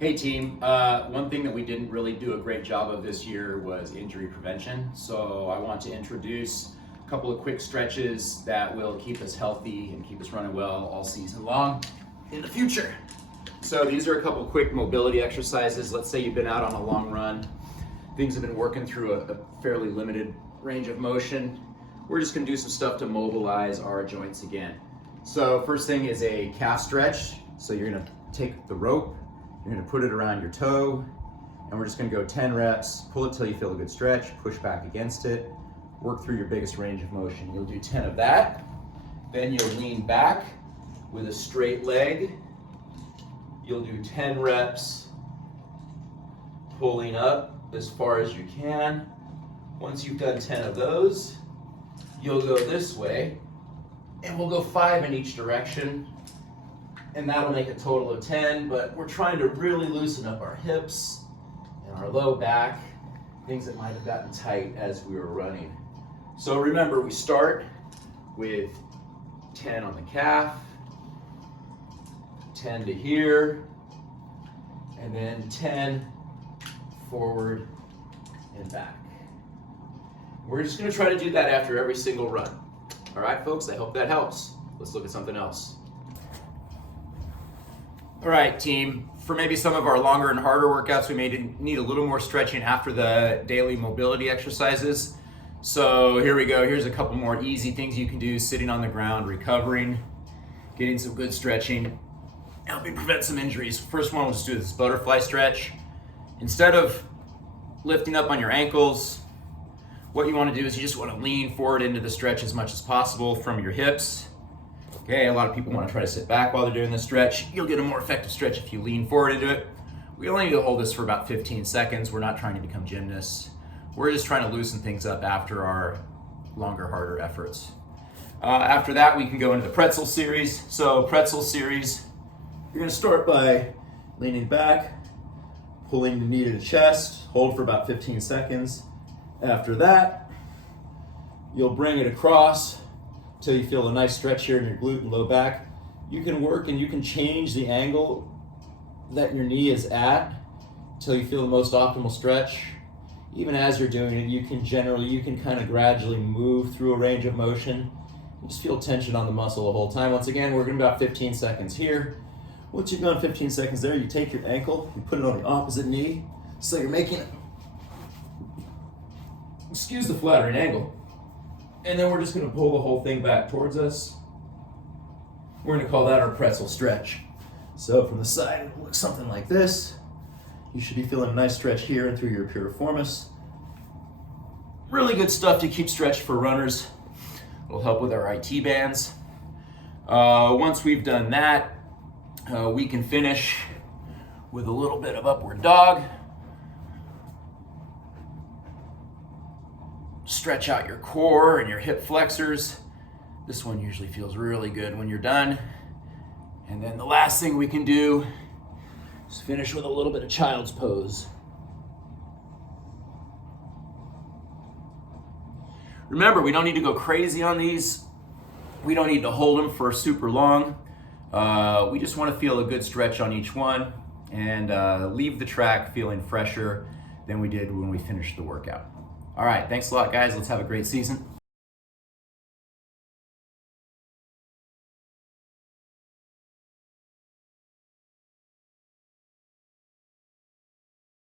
Hey team, one thing that we didn't really do a great job of this year was injury prevention. So I want to introduce a couple of quick stretches that will keep us healthy and keep us running well all season long in the future. So these are a couple quick mobility exercises. Let's say you've been out on a long run. Things have been working through a fairly limited range of motion. We're just gonna do some stuff to mobilize our joints again. So first thing is a calf stretch. So you're gonna take the rope, you're gonna put it around your toe, and we're just gonna go 10 reps, pull it till you feel a good stretch, push back against it, work through your biggest range of motion. You'll do 10 of that, then you'll lean back with a straight leg. You'll do 10 reps, pulling up as far as you can. Once you've done 10 of those, you'll go this way, and we'll go 5 in each direction. And that'll make a total of 10, but we're trying to really loosen up our hips and our low back, things that might have gotten tight as we were running. So remember, we start with 10 on the calf, 10 to here, and then 10 forward and back. We're just gonna try to do that after every single run. All right, folks, I hope that helps. Let's look at something else. All right, team, for maybe some of our longer and harder workouts, we may need a little more stretching after the daily mobility exercises. So here we go. Here's a couple more easy things you can do sitting on the ground, recovering, getting some good stretching, helping prevent some injuries. First one, we'll just do this butterfly stretch. Instead of lifting up on your ankles, what you want to do is you just want to lean forward into the stretch as much as possible from your hips. Okay, a lot of people want to try to sit back while they're doing this stretch. You'll get a more effective stretch if you lean forward into it. We only need to hold this for about 15 seconds. We're not trying to become gymnasts. We're just trying to loosen things up after our longer, harder efforts. After that, we can go into the pretzel series. So pretzel series, you're gonna start by leaning back, pulling the knee to the chest, hold for about 15 seconds. After that, you'll bring it across till you feel a nice stretch here in your glute and low back. You can work and you can change the angle that your knee is at till you feel the most optimal stretch. Even as you're doing it, you can kind of gradually move through a range of motion. You just feel tension on the muscle the whole time. Once again, we're going to about 15 seconds here. Once you've done 15 seconds there, you take your ankle, you put it on the opposite knee. So you're making it, excuse the flattering angle. And then we're just gonna pull the whole thing back towards us. We're gonna call that our pretzel stretch. So from the side, it looks something like this. You should be feeling a nice stretch here and through your piriformis. Really good stuff to keep stretched for runners. It'll help with our IT bands. Once we've done that, we can finish with a little bit of upward dog. Stretch out your core and your hip flexors. This one usually feels really good when you're done. And then the last thing we can do is finish with a little bit of child's pose. Remember, we don't need to go crazy on these. We don't need to hold them for super long. We just want to feel a good stretch on each one and leave the track feeling fresher than we did when we finished the workout. All right, thanks a lot, guys. Let's have a great season.